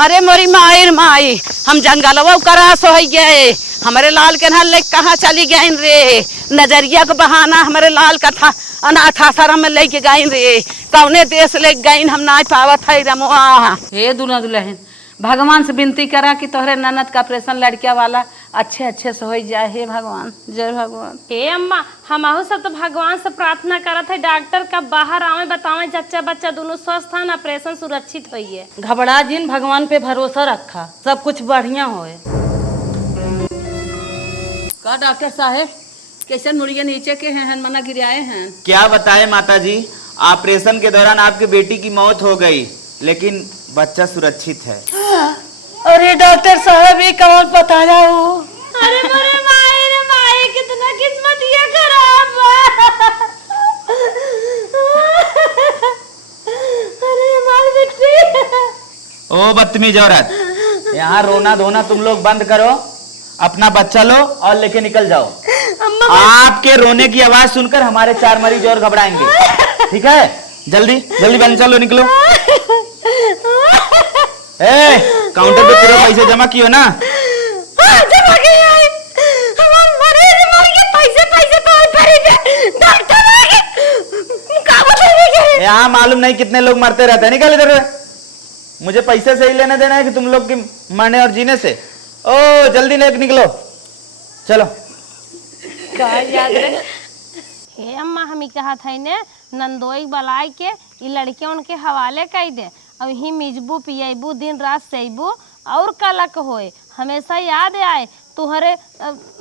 अरे मोरी माई माई, हम जंगलवा करा सो गए। हमारे लाल के ना ले कहाँ चली गई रे। नजरिया के बहाना हमारे लाल का था अनाथ आश्रम में लेके गई रे। कौने देश ले गई हम ना पावत है रमुआ। हे दुल्हा दुल्हन, भगवान से विनती करा कि तोहरे ननद का ऑपरेशन लड़किया वाला अच्छे से हो जाए। हे भगवान, जय भगवान। हे अम्मा, हम सब तो भगवान से प्रार्थना करत है डॉक्टर का बाहर आवे बतावे जच्चा बच्चा दोनों स्वस्थ है, ऑपरेशन सुरक्षित होई है। घबरा जिन, भगवान पे भरोसा रखा, सब कुछ बढ़िया होए। का डॉक्टर साहब, कैसे मुड़िया नीचे के हैं मना गिराए हैं? क्या बताएं माता जी, ऑपरेशन के दौरान आपकी बेटी की मौत हो गई, लेकिन बच्चा सुरक्षित है। अरे डॉक्टर साहब, ये कौन पता जाओ? अरे मेरे माई रे माई, कितना किस्मत ये खराब है। अरे हमारी बेटी। ओ बदतमीज औरत, यहाँ रोना धोना तुम लोग बंद करो, अपना बच्चा लो और लेके निकल जाओ। आपके रोने की आवाज सुनकर हमारे 4 मरीज और घबराएंगे। ठीक है, जल्दी जल्दी बंद, चलो निकलो। काउंटर पे पूरे पैसे जमा कियो ना? जमा किए हैं। हमारे मरीज मर गए, पैसे तो डॉक्टर आ गए। क्या बताएंगे? यहाँ मालूम नहीं कितने लोग मरते रहते हैं। निकल इधर। मुझे पैसे से ही लेना देना है कि तुम लोग की मरने और जीने से। ओ जल्दी लेके निकलो, चलो। क्या याद रहे? हे अम्मा, हम ही कहा था ने नंदोई बलाई के ये लड़के उनके हवाले कर दे। अब ही मिजबू पियबू, दिन रात सहीबू और कलक होए, हमेशा याद आए। तुहरे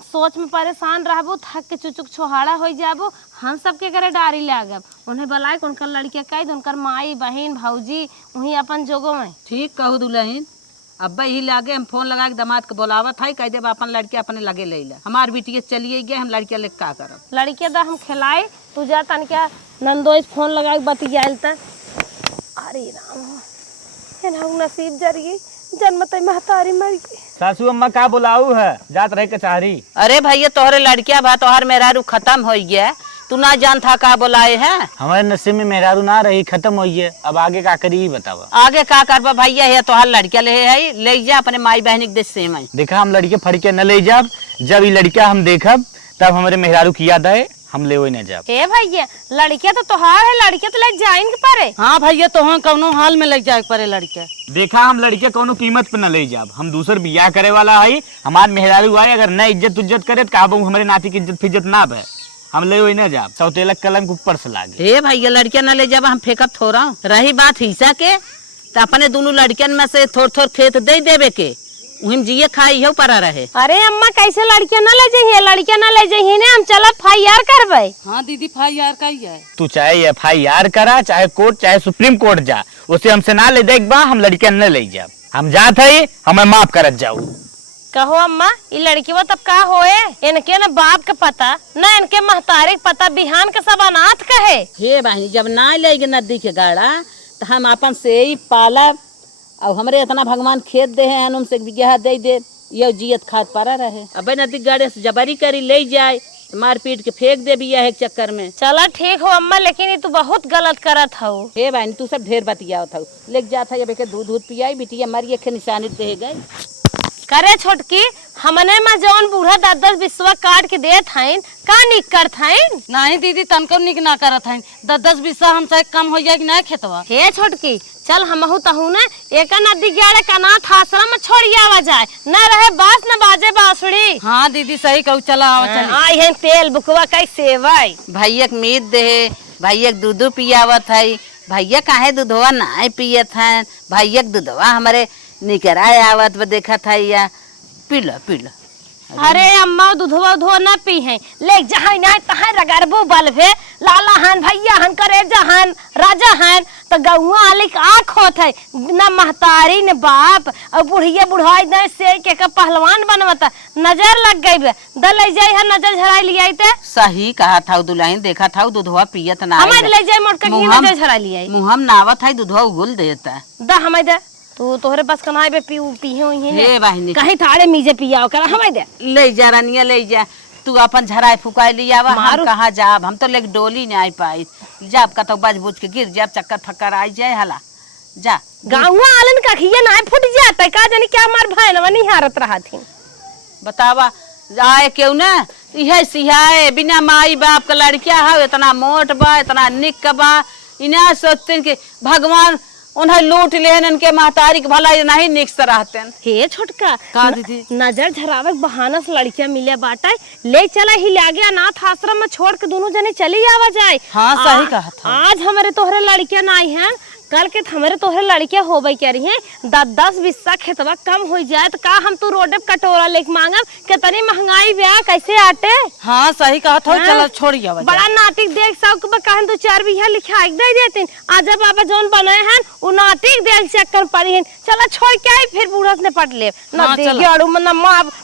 सोच में परेशान रहबू, थक के चुचुक छोहाड़ा हो जाबू। हम सबके करे डारी लागब, उन्हें बलाए उनकर लड़के कह दे, उनकर माई बहन भौजी वहीं अपन जोगो में। ठीक कहू दुल्हन, अब्बा ही लागे हम फोन लगा के दामाद के बोलावत है, कह दे अपन लड़के अपने लगे ले ला। हमार बेटी चलिए गए, हम लड़किया लेके का करब? लड़के दा हम खिलाए, तू जा तन क्या नंदोई फोन लगा के बतियाल त। अरे राम, नसीब जरिए जन्मते महतारी मर गई। सासू अम्मा का बुलाऊ है, जात रहे कचहरी। अरे भैया, तोहरे लड़किया बा, तोहर मेहरारू खत्म हो गया, तू ना जान था का बुलाए हैं? हमारे नसीब में मेहरारू ना रही, खत्म हो है। अब आगे का करी बतावा। आगे का करबा भैया? है तोहर लड़किया ले जा अपने माई बहन के देश से में। देखा, हम लड़के फड़के न ले जाब, जब ये लड़का हम देखब तब हमारे मेहरारू की याद आए, हम ले न जाब। ए भैया, लड़किया तो तोहार है, लड़के तो ले जाएंगे परे। हाँ भैया, तो हम कौनो हाल में ले जाए परे लड़के। देखा, हम लड़के कोनो कीमत पे न ले जाब, हम दूसर बियाह करे वाला है। हमार मेहरारू आए, अगर न इज्जत उज्जत करे तो कहबो हमारे नाती की इज्जत फिज्जत ना है, हम ले न जाब। सौतेला कलम के ऊपर से लागे। हे भैया, लड़किया न ले जाब, हम फेंकब थोड़ा। रही बात हिस्सा के, तो अपने दोनों लड़कियन में से थोड़ खेत दे देवे के, उहिम जिये खाई हो परा रहे। अरे अम्मा, कैसे लड़कियां ना ले जाइए? लड़कियां ना ले जाइए ना, हम चला FIR करबे। हाँ दीदी, FIR का ही है। तू चाहे FIR करा, चाहे कोर्ट, चाहे सुप्रीम कोर्ट जा, उसे हमसे ना ले देख बा, हम लड़कियां न ले जाब। हम जात है, हमें माफ करत जाऊ। कहो अम्मा, ये लड़की वो तब का होए? इनके न बाप के पता न इनके महतारे के पता, बिहान के सब अनाथ कहे। हे बहनी, जब ना लेगे नदी के गाड़ा तो हम अपन से ही पालब। अब हमरे इतना भगवान खेत दे हैं, उनसे बिगहा दे ये जियत खाद पारा रहे। अब नदी गाड़े से जबरी करी ले जाए, मार पीट के फेंक दे बिया एक चक्कर में। चला ठीक हो अम्मा, लेकिन ये तू बहुत गलत करत हो। हे बहनी, तू सब ढेर बतिया था, लेके जाता है के दूध पियाई, बिटिया मरिए के निशानी दे गई। करे छोटकी, हमने में जौन बूढ़ा 10-10 बिस्वा काट के देत हईन, का निक करत हईन? नहीं दीदी, तनको निक ना करत हईन। 10-10 बिस्सा हमसे कम हो जाए कि नहीं खेतवा। हे छोटकी, चल हमहू तहू न एक नदी गाड़े कनाथ आश्रम में छोड़ी आवा जाए, न रहे बास न बाजे बांसुरी। हाँ दीदी, सही कहू, चला आई है तेल बुकवा कई सेवाई। भैया के मीत दे, भैया के दूध पियावत है। भैया काहे दूधवा नहीं पियत है? भैया के दूधवा हमारे निकराए आवत देखत है, या पीला पीला। अरे अम्मा, दूधवा उधवा न पी है, ले जहाँ ना तहाँ रगरबू बलभे। लाला हन, भैया हन, करेजा हन, राजा हन, तो गौआ आले के आँख होत है, न महतारी न बाप। और बुढ़िया बुढ़ाई न से के पहलवान बनवता, नजर लग गई बे, द ले जाई है, नजर झराई लियाई ते। सही कहा था दुल्हन, देखा था दूधवा पियत ना, हमें ले जाई मोटका की नजर झराई लियाई। मुहम नावत है, दूधवा उगल देता। द हमें दे, तू तोहरे बस कनाई पे पीहे हुई हे बहनी, कहीं थाड़े मीजे पियाओ कर हमें दे। ले जा रानिया, ले जा। तू अपन झराए फुकाई लिया, हम कहाँ जाब? हम तो लेके डोली नहीं आई पाई। जाब का तो बज बुझ के गिर जाब, चक्कर फक्कर आई जाए हला। जा गाँव आलन का खिया ना फुट जात बात है का जानी क्या हमार भाई नहीं हारत रहा थी। बतावा आए क्यों ना यह सिहाए बिना माई बाप का लड़किया है, इतना मोट बा इतना निक बा, इन्हें सोचते कि भगवान उन्हें लूट लेन इनके महतारी के भला नहीं निक से रहते। हे छोटका का दीदी नजर झरावे के बहाना से लड़कियां मिले बाटा ले चला ही लागे अनाथ आश्रम में छोड़ के दोनों जने चली आवा जाए। हाँ सही कहा था। आज हमारे तोहरे लड़कियां ना आई हैं, कल के हमारे तोहरे लड़कियां हो गई कह रही हैं 10-20 खेतवा कम हो जाए तो का हम तू रोड पे कटोरा लेके मांगब, कितनी महंगाई ब्याह कैसे आटे। हाँ सही कहा था। हाँ? चलो छोड़िए बड़ा नाटिक देख सब कहन 2-4 बीघा लिखा दे देती आज बाबा जोन बनाए हैं वो नाटिक देख चक्कर पड़ी हैं। चला छोड़ के आई फिर बूढ़ा ने पट ले ना हाँ, देगी अड़ू मन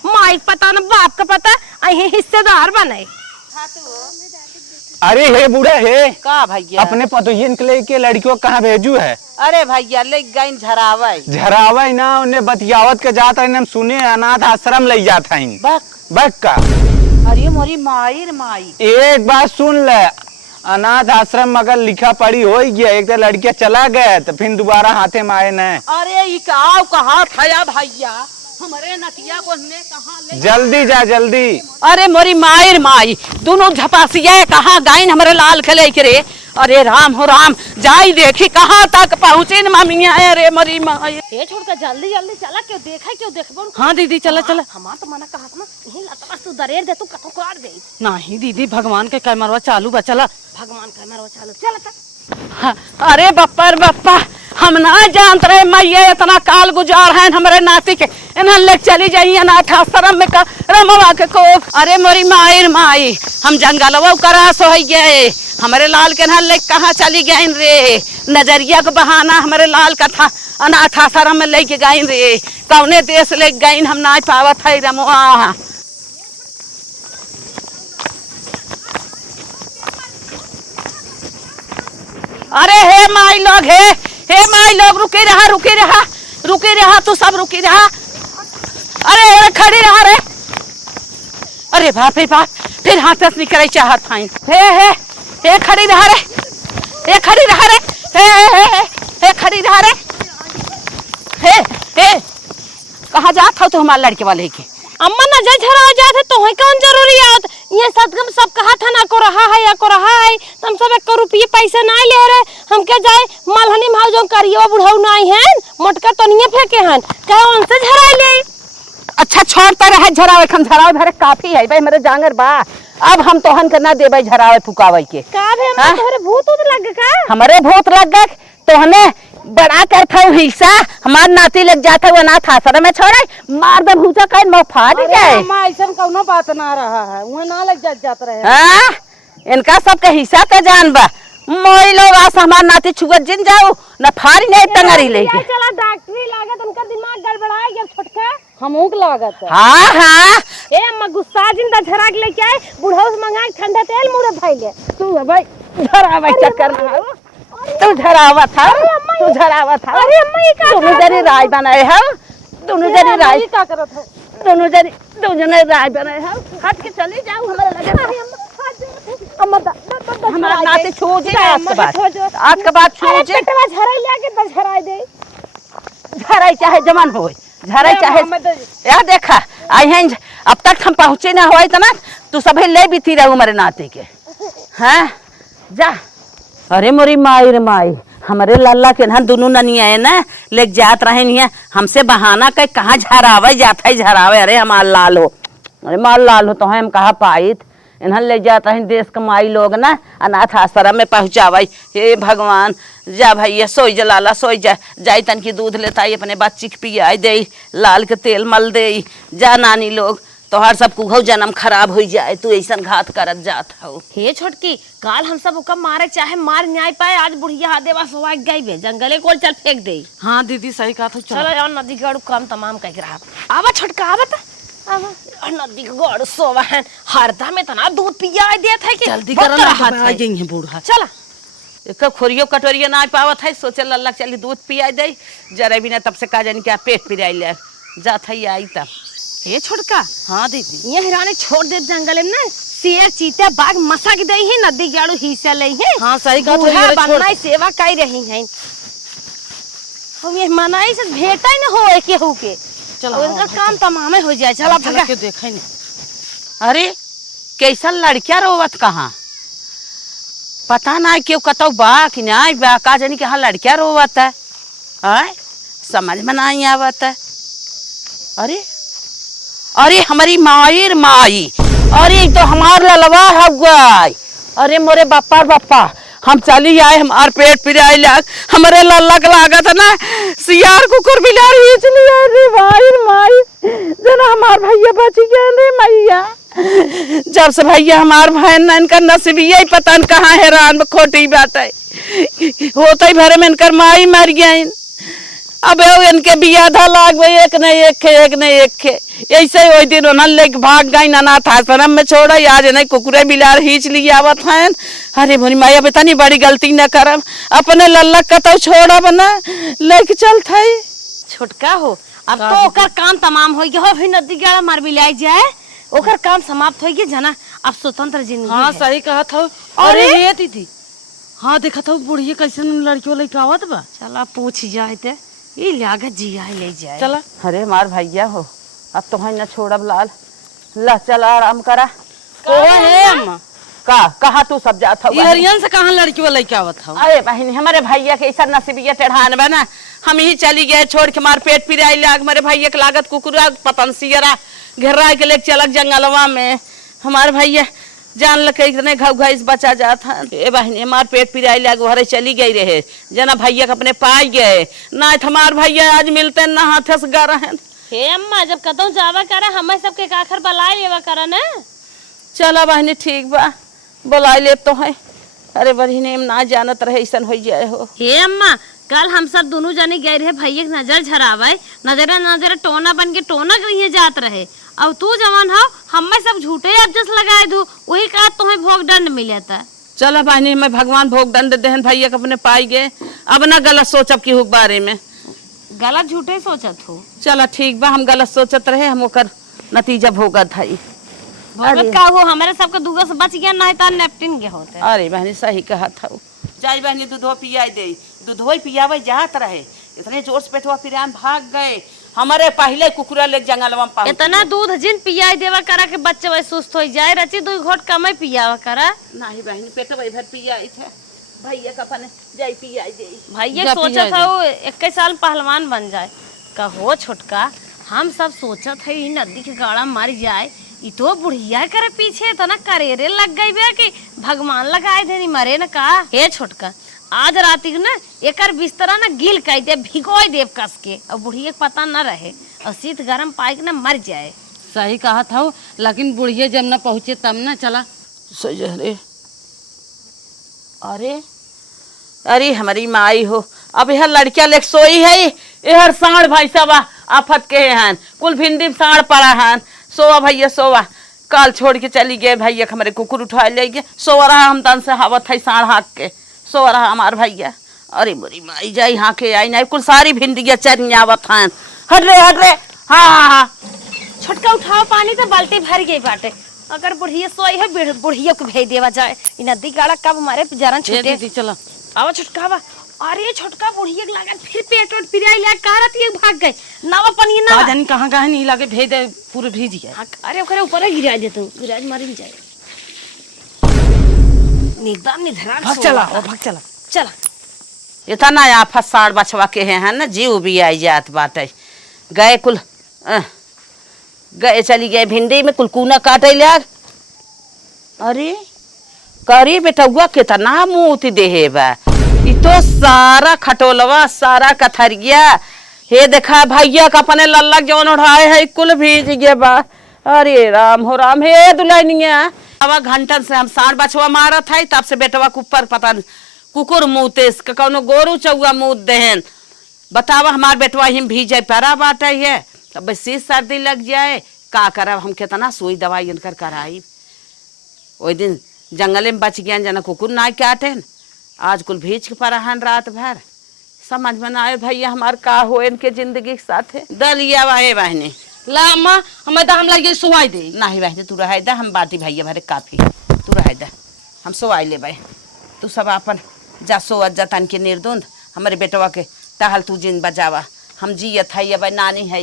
माई पता ना बाप का पता अही हिस्सेदार बने। अरे हे बूढ़ा हे का भैया अपने पतोहिन के लेके लड़कियों कहाँ भेजू है? अरे भैया ले गई झरावे झरावा ना उन्हें बतियावत के जाता है, हम सुने अनाथ आश्रम ले जाता है बक बक का। अरे मोरी माई रे माई एक बात सुन ले, अनाथ आश्रम अगर लिखा पढ़ी हो गया एक तो लड़कियां चला गए तो फिर दोबारा हाथे में आए न। अरे ये का कहा था भैया हमारे नतिया को ने कहा ले जल्दी जा जल्दी। अरे मोरी माई रे माई दोनों झपासिया कहाँ गाइन हमारे लाल खेले के रे। अरे राम हो राम जाई देखी कहाँ तक पहुँचे न मामिया। अरे मोरी माई ये छोड़ के जल्दी जल्दी चला क्यों देखा क्यों देखबो। हाँ दीदी चला चला। हमार तो मना कहा ना यही लतवा तू दरेर दे तू कतो काट दे। नहीं दीदी भगवान के कैमरवा चालू बा चला। भगवान का मरो चालू चल। हाँ, अरे बप्पर बप्पा हम ना जानते रहे मैया इतना काल गुजार है हमारे नाती के इन्हें ले चली जाइए अनाथ आश्रम में रमवा के को। अरे मोरी माई रे माई हम जंगलवा करा सो गए हमारे लाल के ना ले कहाँ चली गई रे। नजरिया के बहाना हमारे लाल का था अनाथ आश्रम में लेके गई रे। कौने देश ले गई हम ना पावत है रमवा। अरे हे माई लोग हे माई लोग रुके रहा तू सब रुके रहा। अरे खड़ी रहा रे। अरे बाप रे बाप फिर हाथ से निकले चाहत फाइन। हे खड़ी रहा रे। हे खड़ी रहा रे। हे खड़ी रहा रे। हे कहाँ जात हो तू हमारे लड़के वाले के? अम्मा नजर झरा जाते तो है कौन जरूरी आत ये सदगम सब कहा था ना को रहा है या को रहा है हम सब 1 रुपये पैसे ना ले रहे हम के जाए मालहनी भाव जो करियो बुढ़ऊ नहीं है मोटका तो नहीं फेंके हन कहे उनसे झरा ले। अच्छा छोड़ता रहे झरावे हम झरावे भरे काफी है भाई मेरे जांगर बा। अब हम तोहन के ना देबे झरावे फुकावे के का भे हाँ? तोहरे भूत उत लग का हमारे भूत लग गए तोहने बड़ा करता हूँ हिस्सा हमार नाती लग जाता हुआ ना था सर में छोड़े मार दे भूचा कहीं मुंह फाड़ जाए। ऐसा कौनो बात ना रहा है वहाँ ना लग जात रहे। हाँ इनका सबका हिस्सा तो जान बा मोई लोग आस हमार नाती छुगत जिन जाओ न फाड़ी नहीं टंगरी लेके। चला डॉक्टरी लागत उनका दिमाग गड़बड़ाए गया छोटका हमहू के लागत है। हाँ ए अम्मा गुस्सा जिंदा झरा के लेके आए बुढ़ऊ से मंगा के ठंडा तेल मुड़े धइले तू भाई झरावा चक्कर में तू झरावा था तू झरावा था। अरे अम्मा ये का दोनों जरी राय बनाए हो दोनों जरी राय का करत है दोनों जने राय बनाए हो हट के चली जाओ हमारे लगे अम्मा हमारा नाते छू जी आज के बाद छू जी पेटवा झराई लेके तो झराई दे झराई चाहे जमान हो झराई चाहे यार देखा आई हैं अब तक हम पहुंचे ना हुआ इतना तू सभी ले भी थी रहू मेरे नाते के हैं जा। अरे मोरी माई रे माई हमारे लाला के ना दोनों ननी आए ना ले जात रहे नहीं हमसे बहाना कह कहाँ झरावे जाता है झरावे। अरे हमार लाल हो अरे मार लाल हो तो हम कहा पाइत इन्हें ले जाता है देश कमाई लोग ना अनाथ आश्रम में पहुँचावाई। हे भगवान जा भैया सोई जा लाला सोई जा जाई तन की दूध लेता है अपने बच्ची के पियाई दे लाल के तेल मल दे जा नानी लोग तोहार सब कुघौ जन्म खराब हो जाए तू ऐसा घात करत जात हो। हे छोटकी काल हम सब ओका मारे चाहे मार न्याय पाए आज बुढ़िया हादेवा सोवा गई बे जंगले कोल चल फेंक दे। हाँ दीदी सही कहा तो चलो यार नदी के गड़ काम तमाम कह रहा आवा छोटका आवा ता आवा नदी के गड़ सोवा है हरदा में तना दूध पिया दे था कि जल्दी करो ना हाथ आ जाएंगे बूढ़ा। चला एक खोरियो कटोरियो ना पावत है सोचे लल्ला चली दूध पिया दे जरा भी ना तब से का जानी क्या पेट पिराई ले जात है आई तब। हे छोटका हाँ दीदी ये हिराने छोड़ दे जंगल में ना शेर चीता बाघ मसा के दे ही नदी गाड़ू हिस्सा ले है। हाँ सही कहा बूढ़ा बनना सेवा कर रही हैं हम ये मनाई से भेटा ही न हो केहू के। चलो और इनका काम तमामे हो जाए। चला चला भगा। के देखा नहीं। अरे कैसा लड़किया रोवत कहाँ पता ना क्यों कतौ बा कि नहीं बा का जानी कहाँ लड़किया रोवत है आय समझ में नहीं आवत है। अरे अरे हमारी माई माई अरे तो हमार ललवा हो गई। अरे मोरे बापा बापा हम चली आए हमार पेट पिराई लग हमारे लल्ला के लागत ना सियार कुकुर बिलार खींच लिया रे भाई माई जना हमार भैया बच गए रे मैया। जब से भैया हमार बहन इनका नसीब यही पता न कहाँ हैरान में खोटी बात है होते भरे में इनकर माई मर गई। अब इनके बिया धा लाग गई एक नहीं एक ऐसे ही वही दिन उन्हें लेके भाग गई अनाथ आश्रम में छोड़ा आज नहीं कुकुरे बिलार खींच लिए आवत हैं। अरे भोरी माया बेटा नहीं बड़ी गलती न करब अपने लल्ला कतौ छोड़ा बना लेके चल थाई छोटका हो अब तो ओकर काम तमाम हो गया हो भी नदी गाड़ा मार भी लाई जाए ओकर काम समाप्त हो गया जना अब स्वतंत्र जिंदगी हाँ है। सही कहा था। अरे! अरे ये दीदी हाँ देखा था बुढ़िया कैसे लड़कियों लेके आवत बा। चला पूछ जाए ते ये लागत जिया ले जाए। चला अरे हमार भैया हो अब तो न छोड़ब लाल ला चला आराम करा ओ है अम्मा का कहा तू सब जात ये हरियन से कहाँ लड़कियों लेके आवत था। अरे बहन हमारे भैया के ऐसा नसीबिया टेढ़ान बना हम ही चली गए छोड़ के मार पेट पिराई लाग मेरे भैया के लागत कुकुरा पतन सियरा घेरा के लेके चलक जंगलवा में हमारे भैया जान लगे इतने घाव घाइस बचा जाता ए बहन हमार पेट पिराई लाग घरे चली गई रहे जना भैया के अपने पाई गए ना हमार भैया आज मिलते ना हाथे से गा रहे। हे अम्मा जब कतौ जावा करा हमें सबके काखर बलाए लेवा करा ना। चला बहनी ठीक बा बुला ले तो है। अरे बहनी ना जानत रहे ऐसा हो जाए हो। हे अम्मा कल हम सब दोनों जने गए रहे भैया के नजर झरावे नजर टोना बन के टोना कहीं जात रहे अब तू जवान हो हमें सब झूठे अजस लगाए दू वही का तुम्हें भोग दंड मिले था। चला बहनी मैं भगवान भोग दंड देहन भैया के अपने पाई गए अब ना गलत सोचब की हुक बारे में गलत झूठे सोचत हो। चला ठीक बा हम गलत सोचत रहे हम ओकर नतीजा भोगत हई। भोगत का हो हमारे सबके दुगो से बच गया नहीं तो नेपटिन के होते। अरे बहनी सही कहा था जाई बहनी दूधो पियाई दे दूधो पियावे जात रहे इतने जोर से पेटवा पिरान भाग गए हमारे पहले कुकुरा ले जंगलवा में इतना दूध जिन पियाई देवा करा के बच्चे वही सुस्त हो जाए रची दो घोट कम पियावा करा नहीं बहनी पेटवा इधर पियाई थे भैया का अपने जाई पियाई दे भैया सोचा था वो 21 साल पहलवान बन जाए कहो छोटका हम सब सोचत है नदी के गाड़ा मर जाए ई तो बुढ़िया करे पीछे तो ना करेरे लग गई बे कि भगवान लगाए थे मरे न का। हे छोटका आज रात ना एकर बिस्तरा ना गिल कर दे भिगोई देव कस के और बुढ़िया पता न रहे और शीत गरम पाई के ना मर जाए। सही कहा था लेकिन बुढ़िया जब न पहुँचे तब ना चला। सही अरे अरे अरे हमारी माई हो अब यह लड़किया लेक सोई है यह साढ़ भाई सबा आफत के हैं कुल भिंडी साढ़ पड़ा हैं सोवा भैया सोवा काल छोड़ के चली गए भैया हमारे कुकुर उठा ले गए सोवा रहा हम तन से हवत है साढ़ हाक के सोवा रहा हमार भैया। अरे बुरी माई जाई हाँ के आई नहीं कुल सारी भिंडिया चरियावत हैं हट रे हाँ छोटका उठाओ पानी तो बाल्टी भर गई बाटे अगर बुढ़िया सोई है बुढ़िया को भेज देवा जाए नदी गाड़ा कब हमारे जरन छूटे। चला आवा छोटका बा अरे छोटका बुढ़िया लागत फिर पेट और पिराई ला कहरत ये भाग गए नावा पानी ना जानी कहाँ कहाँ नहीं लाके भेज दे पूरे भीज गए। अरे ओकरे ऊपर ही गिरा दे तू गिरा मर जाए निदान निधरान भाग चला भाग चला चला इतना आफत साड़ बछवा के हैं ना जीव भी आई जात बाटे गए कुल गए चली गए भिंडी में कुल कूना काटे लाग। अरे करी बेटुआ कितना मूत देहे बा ई तो सारा खटोलवा सारा कथरिया हे देखा भैया का अपने लल्ला जौन उड़ाए है कुल भीज गए बा। अरे राम हो राम हे दुल्हनिया अब घंटन से हम साढ़ बछवा मारत है तब से बेटवा के ऊपर पता कुकुर मुँहते कौनो गोरू चौआ मुँह देहन बतावा हमार बेटवा हिम भीजे परा बाटे है तब शीत सर्दी लग जाए का करब हम कितना सुई दवाई इनकर कराई ओई दिन जंगले में बच गया जना कुकुर ना काटे आज कुल भीज के परहन रात भर समझ में ना आए भैया हमार का हो इनके जिंदगी के साथ दलिया वाहे बहनी ला अम्मा हमें तो हम लगे सुवाई दे नहीं बहनी तू रह दा हम बाटी भैया भरे काफी तू रह दा हम सोवाई ले भाई तू सब अपन जा सोअत जा तन के निर्दोंद हमारे बेटवा के टहल तू जिन बजावा, हम जियत है अब नानी है,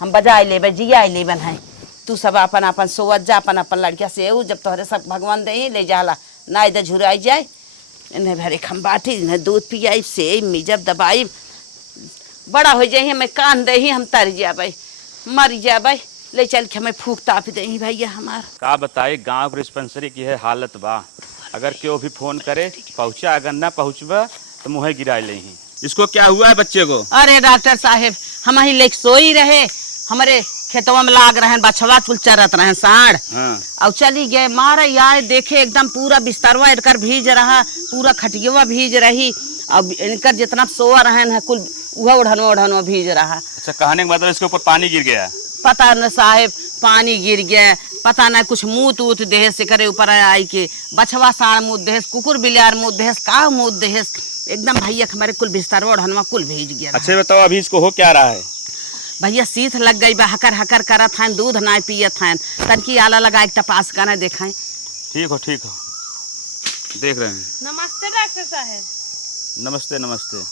हम बजाए लेबे जिया लेबन है। तू सब अपन अपन सोवत जा, अपन अपन लड़किया से एहू जब तोहरे सब भगवान दे ले जाला ना इधर झुराई जाए। इन्हें भरे खम्बाटी, इन्हें दूध पियाई से मिजब दबाई, बड़ा हो जाए हमें कान दे ही हम तर जाबे मर जाबे, ले चल के हमें फूक ताप दे भैया हमार। का बताए गांव के डिस्पेंसरी की है हालत बा, अगर क्यों भी फोन करे पहुँचा, अगर ना पहुँचबा तो मुँह गिरा ले। इसको क्या हुआ है बच्चे को? अरे डॉक्टर साहेब हम ही लेक सोई रहे, हमारे खेतवा में लाग रहे बछवा कुल चरत रहे साढ़। और चली गए मारे यार देखे एकदम पूरा बिस्तरवा इनकर भीज रहा, पूरा खटियवा भीज रही, अब इनकर जितना सोआ रहे हैं कुल वह उड़नवा भीज रहा। अच्छा, कहने का मतलब इसके ऊपर पानी गिर गया? पता न साहेब, पानी गिर गया, पता न कुछ मुँह तूत देहस से करे ऊपर आई के, बछवा साढ़ मुँह देहस, कुकुर बिलार मुँह देहस, का मुँह देहस, एकदम भैया हमारे कुल बिस्तरवा उड़नवा कुल भीज गया। अच्छा बताओ अभी इसको हो क्या रहा है? भैया सीथ लग गई बा, हकर हकर करत हैं, दूध ना पियत हैं, तनकी आला लगा एक तपास करने देखें। ठीक हो देख रहे हैं। नमस्ते डॉक्टर साहब। नमस्ते नमस्ते।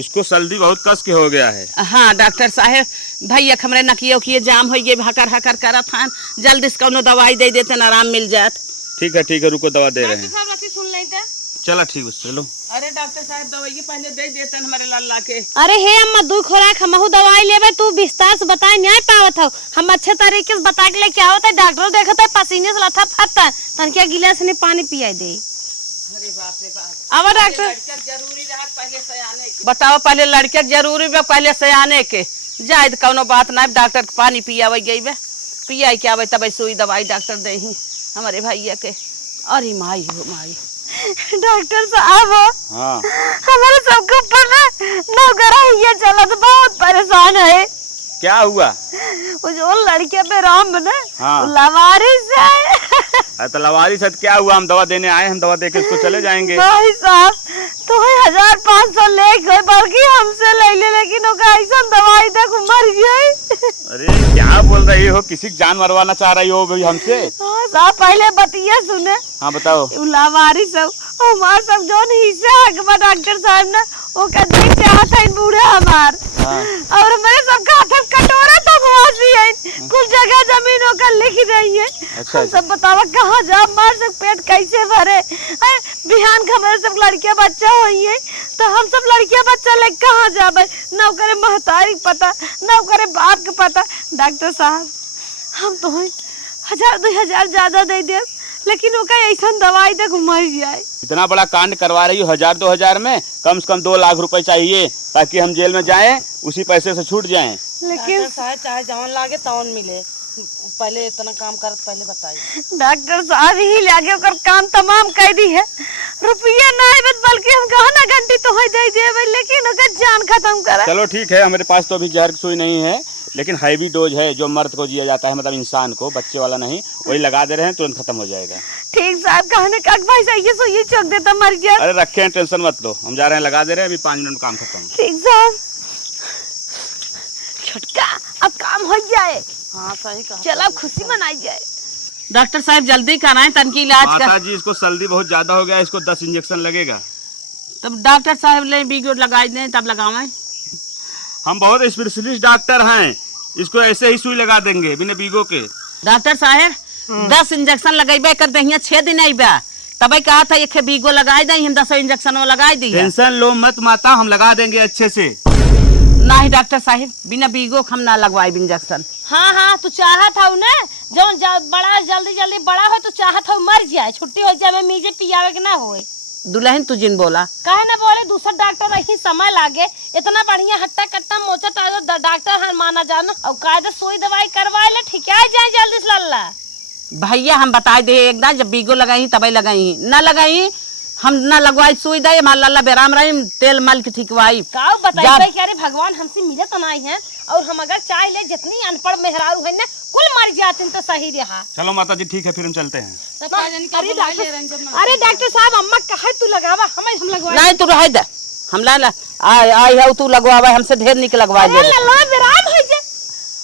इसको सर्दी बहुत कस के हो गया है। हाँ डॉक्टर साहब, भैया हमरे नकियो किए जाम हो गए, हकर हकर करत हैं, जल्दी से कौनो दवाई दे देते आराम मिल जात। ठीक है रुको दवा दे रहे हैं। साहब रति सुन लेते। चला ठीक है चलो। अरे डॉक्टर साहब दवाई पहले दे देते हमारे लाला के। अरे हे अम्मा दू खोराक हमहू दवाई लेबे, तू विस्तार से बताए नहीं पावत हो, हम अच्छे तरीके से बता के लेके आवत है, डॉक्टर देखत है पसीने से लथा फटता, तनके गिलास में पानी पियाई दे। अरे बाप रे बाप, अब डॉक्टर जरूरी रहा पहले से आने के। बताओ पहले लड़के जरूरी बा पहले से आने के, जाए कौनो बात ना, डॉक्टर के पानी पियावे गई बे, पियाई के आवे तब सुई दवाई डॉक्टर दे ही हमारे भैया के। अरे माई हो माई। डॉक्टर साहब हाँ हमारे सबके ऊपर ना नौकराइया चला तो बहुत परेशान है। क्या हुआ? वो जो लड़के पे राम बने हाँ। लवारिस है। अरे तो लवारिस है क्या हुआ? हम दवा देने आए, हम दवा देके इसको चले जाएंगे। भाई साहब तो 1500 ले गए, बल्कि हमसे ले ले, लेकिन वो ऐसा दवाई दे को मर गई। अरे क्या बोल रही हो? किसी की जान मरवाना चाह रही हो भाई हमसे? हाँ साहब पहले बतिया सुने। हाँ बताओ। लवारिस है हमार सब जोन हिस्सा हक डॉक्टर साहब ना वो कहते चाहत है बूढ़े हमार। हाँ। और हमारे सब खाते कटोरा तक वासी है, कुछ जगह जमीन होकर लिख रही है। अच्छा, हम सब बतावा कहाँ जा, मार सब पेट कैसे भरे, बिहान का हमारे सब लड़कियां बच्चा हुई है, तो हम सब लड़कियां बच्चा लेके कहाँ जाबे, ना करे महतारी पता ना करे बाप के पता। डॉक्टर साहब हम तो 1000-2000 ज्यादा दे दे, लेकिन वो ऐसा दवाई तक मर जाए। इतना बड़ा कांड करवा रही हो, 1000-2000 में कम से कम 2 लाख रुपए चाहिए, ताकि हम जेल में जाएं, उसी पैसे से छूट जाएं। लेकिन साहब चाहे जवन लागे तवन मिले, पहले इतना काम करत पहले बताइए। डॉक्टर साहब ही लागे ओकर काम तमाम कर दी है, रुपया ना आवे बल्कि हम गहना घंटी तो ही दे देबे, लेकिन ओकर जान खत्म करे। चलो ठीक है, हमारे पास तो अभी जहर की सुई नहीं है, लेकिन हैवी डोज है जो मर्द को दिया जाता है, मतलब इंसान को, बच्चे वाला नहीं, वही लगा दे रहे हैं, तुरंत खत्म हो जाएगा। ठीक साहब कहने का भाई सही सो ये चौक देता मर गया। अरे रखे हैं, टेंशन मत लो, हम जा रहे हैं, लगा दे रहे हैं, अभी 5 मिनट में काम खत्म। ठीक साहब छुटका अब काम हो जाए। हाँ सही कहा। चलो अब खुशी मनाई जाए। डॉक्टर साहब जल्दी कराएं तनकी इलाज माता कर। जी इसको सर्दी बहुत ज्यादा हो गया, इसको 10 इंजेक्शन लगेगा। तब डॉक्टर साहब ले बीगो लगाई दें तब लगावें। हम बहुत स्पेशलिस्ट डॉक्टर हैं, इसको ऐसे ही सुई लगा देंगे बिना बीगो के। डॉक्टर साहब 10 इंजेक्शन लगाइबे कर दहिया 6 दिन आइबा, तब कहा था एक बीगो लगाई दे, हम 10 इंजेक्शन में लगाई दी। टेंशन लो मत माता, हम लगा देंगे अच्छे से। नहीं डॉक्टर साहब बिना बीगो हम ना लगवाई इंजेक्शन। हाँ तू चाहत हूँ ना जो बड़ा जल्दी बड़ा हो, तो चाहत हूँ मर जाए, छुट्टी हो जाए, मीजे पियावे के ना होए। दुल्हन तू जिन बोला कहे ना बोले दूसरा डॉक्टर यही समय लागे, इतना बढ़िया हट्टा कट्टा मोचा डॉक्टर हन माना जाना, और कायदे सुई दवाई करवा ले, ठीक है जाए जल्दी से लल्ला। भैया हम बता दे एकदम, जब बीगो लगाई तब लगाई, ना लगाई हम ना लगवाई सुई दे, मान लाला बेराम रही तेल मल के ठीकवाई। का बताइए कि अरे भगवान हमसे मिले तो नहीं है, और हम अगर चाय ले जितनी अनपढ़ मेहरारू है ना कुल मर जाते तो सही रहा। चलो माता जी ठीक है, फिर हम चलते हैं। अरे डॉक्टर साहब अम्मा कहे तू लगावा, हम लगवा नहीं तू रह दे, हम ला आई है तू लगवावे, हमसे ढेर निक लगवा ले। बेराम हो जे,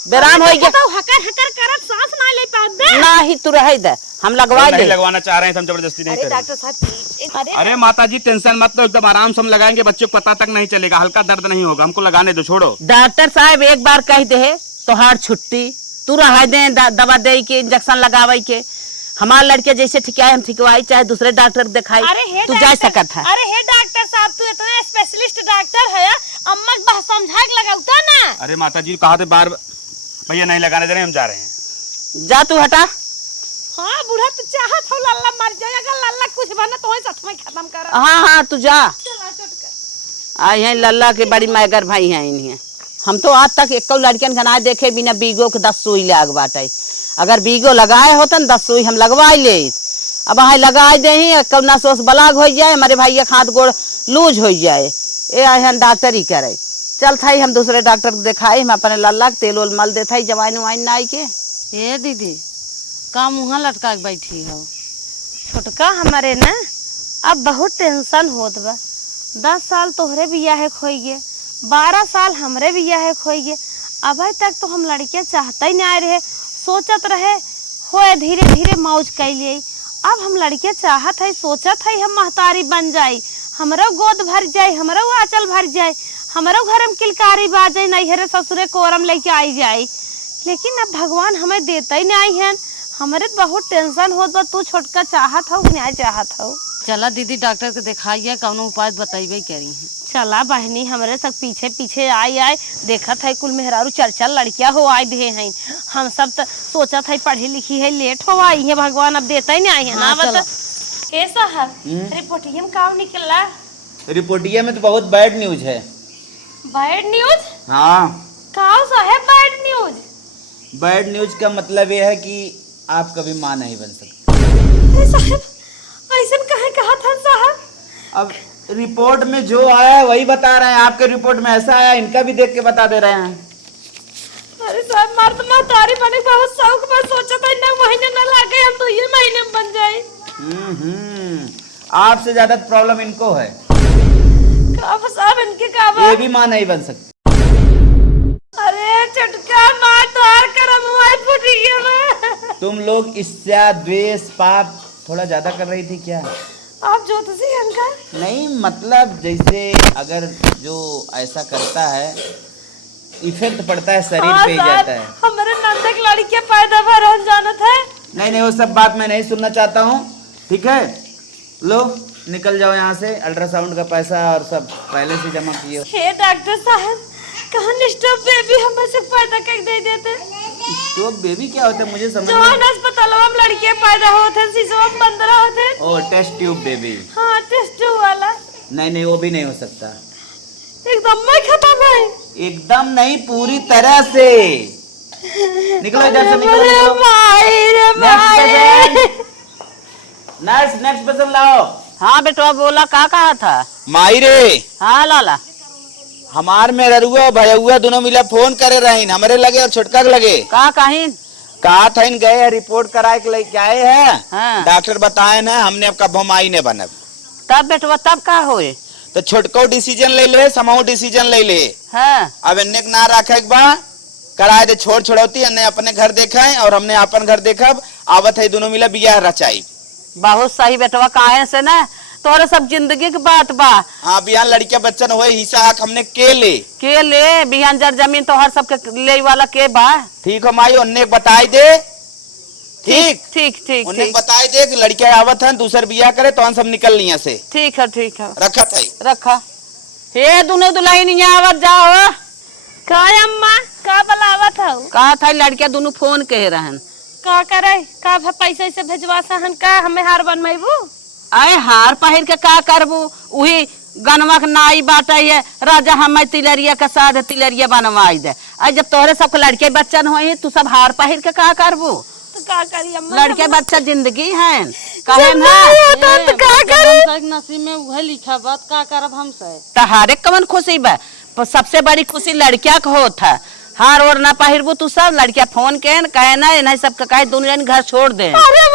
बेराम हो गया तो हकर हकर करत सांस ना ले पात दे। नहीं तू रह दे, हम लगवा नहीं ले। लगवाना चाह रहे हैं, हम जबरदस्ती नहीं अरे करेंगे। डॉक्टर साहब अरे माता जी टेंशन मत लो, एकदम आराम से हम लगाएंगे, बच्चे को पता तक नहीं चलेगा, हल्का दर्द नहीं होगा, हमको लगाने दो, छोड़ो। डॉक्टर साहब एक बार कह दे तो हर छुट्टी तू रह दे, दवा दे के इंजेक्शन लगावे के। हमारे लड़के जैसे ठिकाए हम ठिकवाई, चाहे दूसरे डॉक्टर दिखाई, तू जा सकत है। अरे हे डॉक्टर साहब, तू इतना स्पेशलिस्ट डॉक्टर है, अम्मा को बात समझा के लगाऊता ना। अरे माता जी कहा थे बार भैया नहीं लगाने दे रहे, हम जा रहे हैं। जा तू हटा। हाँ बूढ़ा तू चाहत हो लल्ला मर जाएगा, लल्ला कुछ बना तो ही सच में खत्म कर। हाँ तू जा। आई है लल्ला के बड़ी मैगर भाई हैं इन्हें। हम तो आज तक एक लड़कियन का ना देखे बिना बीगो के 10 सुई लाग बाटे। अगर बीगो लगाए होतन 10 सुई हम लगवाई ले। अब वहाँ लगाए दे ही कौना सोच बलाग हो जाए, हमारे भाई हाथ गोड़ लूज हो जाए, ये आए डॉक्टर ही करे। चल था हम दूसरे डॉक्टर को दिखाई, हम अपने लल्ला के तेल उल मल देते जवाइन वाइन नाई के। ये दीदी का मुँह लटका के बैठी हो? छोटका हमारे ना अब बहुत टेंशन होत बा। 10 साल तोहरे बियाह खोई गे, 12 साल हमरे बियाह खोई गे। अभी तक तो हम लड़के चाहते ही नहीं रहे, सोचत रहे होए धीरे धीरे मौज कैलिए। अब हम लड़के चाहत है, सोचत है हम महतारी बन जाई, हमरो गोद भर जाए, हमरो आंचल भर जाए, हमरो घर में किलकारी बाजे, नैहरे ससुरे कोरम लेके आई जाए। लेकिन अब भगवान हमें देते ही नहीं है, हमारे बहुत टेंशन होत बा। तू छोटका चाहत हो कि नहीं चाहत हो? चला दीदी डॉक्टर के दिखाइए, कौनो उपाय बताइबे करी है। चला बहनी, हमरे सब पीछे पीछे आए देखत है कुल मेहरारू चर्चा लड़कियां हो आए भी हैं। हम सब तो सोचत है पढ़ी लिखी है, लेट हो आई है, भगवान अब देता ही नहीं है ना। बता ए साहब, रिपोर्टिया में का निकला? रिपोर्टिया में तो बहुत बैड न्यूज है। Bad news? हाँ का साहब बैड न्यूज? बैड न्यूज का मतलब ये है कि आप कभी माँ नहीं बन सकते। साहब ऐसा कहा था साहब? अब रिपोर्ट में जो आया है वही बता रहे हैं, आपके रिपोर्ट में ऐसा आया, इनका भी देख के बता दे रहे हैं। अरे साहब मर्द महतारी बने बहुत शौक में, सोचा था ना महीने ना लागे, हम तो ये महीने में बन जाए। आपसे ज्यादा प्रॉब्लम इनको है। साहब इनके का ये भी माँ नहीं बन सकती। अरे चटका मार तोड़ करम हुआ फुटिया में। तुम लोग ईर्ष्या द्वेष पाप थोड़ा ज्यादा कर रही थी क्या? आप ज्योतिषी हैं का? नहीं मतलब जैसे अगर जो ऐसा करता है इफेक्ट पड़ता है शरीर पे ही जाता है। हमारे नंदक लड़कियां पैदा भर जानत है। नहीं वो सब बात मैं नहीं सुनना चाहता हूँ, ठीक है? लो निकल जाओ यहाँ से, अल्ट्रासाउंड का पैसा और सब पहले से जमा किए। हे डॉक्टर साहब, कहाँ निष्ठा बेबी हमें से पैदा कर दे देते? तो बेबी क्या होता है मुझे समझ जो अस्पताल में लड़कियां पैदा होते हैं, शिशु में 15 होते हैं। ओ टेस्ट ट्यूब बेबी? हाँ टेस्ट ट्यूब वाला। नहीं वो भी नहीं हो सकता। एकदम मैं खत्म है? एकदम नहीं, पूरी तरह से। निकलो इधर से, निकलो। नेक्स्ट पेशेंट लाओ। हाँ बेटवा बोला, का कहा था? माई रे। हाँ लाला, हमार में ररुआ भैया दोनों मिला फोन करे रहे, हमारे लगे और छोटका के लगे। का कहीं कहा था इन गए रिपोर्ट कराए के लेके आए हैं। हाँ। डॉक्टर बताए ना हमने आपका भमाई ने बनब। तब बेटवा तब का होए? तो छोटको डिसीजन ले ले, समूह डिसीजन ले ले। हाँ। अब इन्ने ना रखे एक बार कराए दे, छोड़ छोड़ौती अन्ने अपने घर देखा है और हमने अपन घर देखा। आवत है दोनों मिला बियाह रचाई। बहुत सही बेटवा, काहे से ना तोरे सब जिंदगी की बात बा। हाँ बिहान लड़कियां बच्चन हुए, हिस्सा हक हमने के ले बिहान जर जमीन तो हर सबके ले वाला के बा। ठीक हो माई, उन्ने बताई दे। ठीक ठीक ठीक उन्हें बताई दे कि लड़कियां आवत हैं, दूसर बियाह करे तो हम सब निकल लिया से। ठीक है रखा था रखा। हे दोनों दुल्हन आवत जाओ। का अम्मा का बलावत हो? कहा था लड़कियां दोनों फोन कह रहन। का करे का पैसा से भेजवा सहन का हमें हार बनवाइबू? आए हार पहिर के का करबू? वही गनवा के नाई बाटा है, राजा हमें तिलरिया के साथ तिलरिया बनवाई दे। आज जब तोहरे सब लड़के बच्चन हो तू सब हार पहिर के का करबू? तो का करी अम्मा? लड़के बच्चा जिंदगी है, कहे ना नसीब में वह लिखा बात, का करब हमसे? तहारे कवन खुशी बा? सबसे बड़ी खुशी लड़किया के होत है। हार और ना पहिरबू तू सब लड़किया फोन के कहे ना इन्हें सब कहे दुनिया घर छोड़ दे। अरे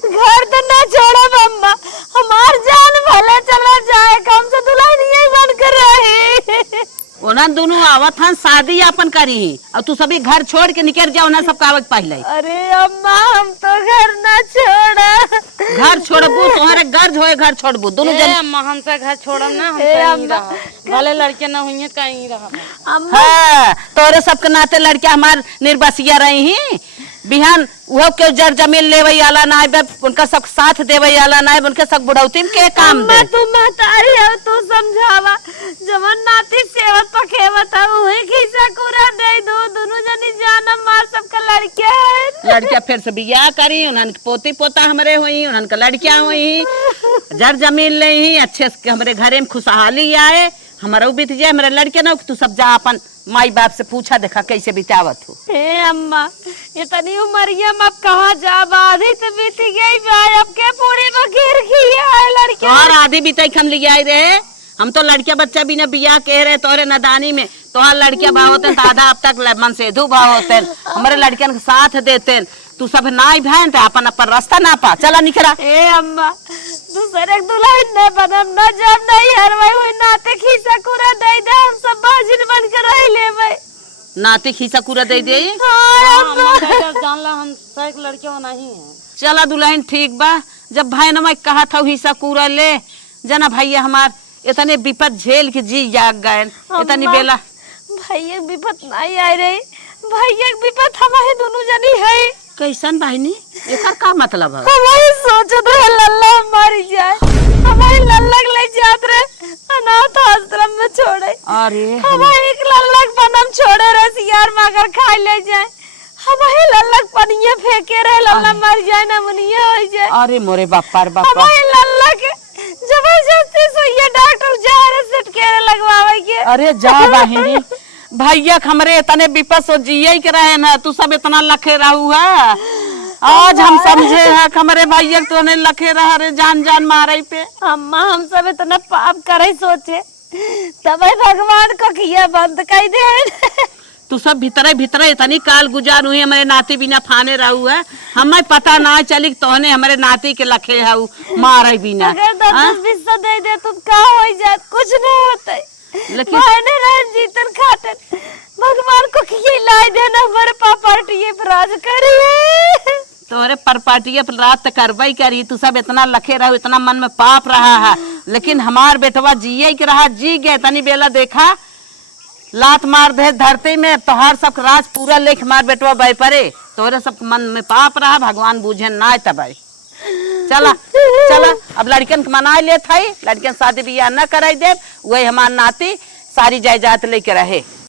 घर तो ना छोड़ा अम्मा, हमार जान भले चला जाए, कम से दुल्हन यही बन कर रही। ओना दोनों आवत हन शादी अपन करी ही और तू सभी घर छोड़ के निकल जाओ ना सब कागज पहले। अरे अम्मा हम तो घर ना छोड़ा। घर छोड़बू तुम्हारे गर्ज होए घर छोड़बू दोनों ए जन। अम्मा हमसे घर छोड़म ना, हम ए कहीं अम्मा। रहा भले लड़के ना हुई कहीं रहा। अम्मा हाँ तोरे सबके नाते लड़कियां हमार निर्बसिया रही ही बिहान वो के जर जमीन लेवे वाला ना है, उनका सब साथ देवे वाला ना है, उनके सब बुढ़ौती में के काम दे। अम्मा तू महतारी हो, तू समझावा जवन नाती सेवत पखेवत है वही खीसा कुरा दे दो, दोनों जनी जाना मार सबका लड़किया है। लड़कियां फिर से बियाह करी उन्हन के पोती पोता हमरे हुई उन्हन के लड़कियां हुई जर जमीन ले ही अच्छे से हमरे घरे में खुशहाली आए हमारा बीत जाए हमारे लड़के ना तू सब जा अपन माई बाप से पूछा देखा कैसे बितावत हो। हे अम्मा इतनी उमरिया में अब कहाँ जा, आधी तो बीत गई भाई, अब के पूरी में गिर गई है लड़किया। और आधी भी तक हम ले आए रहे, हम तो लड़किया बच्चा बिना बियाह कह रहे तोरे नदानी में तोहार लड़किया भाव होते तो आधा अब तक मन से धू भाव होते हमारे लड़कियन के साथ देते तू सब नाई भैन अपन अपन रास्ता ना पा चला निकला। ए अम्मा दूसरे दुल्हन न बनम न जब नहीं हरवाई हुई नाते खीसा कुरा दे दे, हम सब बाजिन बन के रह लेबै। नाती खीसा कुरा दे दे। हाँ अम्मा जान ला हम एक लड़के नहीं है। चला दुल्हन ठीक बा, जब भाई न कहा था हिस्सा कूरा ले जना भैया हमार इतने विपद झेल के जी जाग गए इतनी बेला। भैया विपत नहीं आई रही, भैया विपत हमारे दोनों जनी है। कैसन बहनी एकर का मतलब है? हमारी सोचत रहे लल्ला मर जाए, हमारी लल्ला के ले जात रहे अनाथ आश्रम में छोड़े। अरे हमारी एक लल्ला के बनम छोड़े रहे सियार मगर खा ले जाए, हमारे लल्ला के पनिया फेंके रहे लल्ला मर जाए ना मुनिया हो जाए। अरे मोरे बापा रे बापा हमारे लल्ला के जबरदस्ती सोइए डॉक्टर जहर सेट के लगवावे के। अरे जा बहनी भैया हमरे इतने विपद सो जिये के रहे ना तू सब इतना लखे रहू है आज हम समझे है हमारे भैया तो ने लखे रहा रे जान जान मारे पे। अम्मा हम सब इतना पाप करे सोचे तब भगवान को किया बंद कर दे। तू सब भीतरे भीतरे इतनी काल गुजार हुई हमारे नाती बिना फाने रहू है हमें पता ना चली तोहने हमारे नाती के लखे है मारे बिना। अगर 10-20 दे दे तुम का हो जात कुछ नहीं होता लेकिन जीतन खाते भगवान को किए लाई देना हमारे प्रॉपर्टी पर राज करिए। तोरे परपाटिया पर रात करवाई करी तू सब इतना लखे रहो इतना मन में पाप रहा है लेकिन हमार बेटवा जिये के रहा जी गए तनी बेला देखा लात मार दे धरती में तोहार सब राज पूरा लेख मार बेटवा बाई परे तोरे सब मन में पाप रहा भगवान बूझे ना तबाई। चला चला अब लड़कन के मना ले थाई लड़कन शादी बियाह न कराई दे वही हमार नाती सारी जायदाद लेके रहे।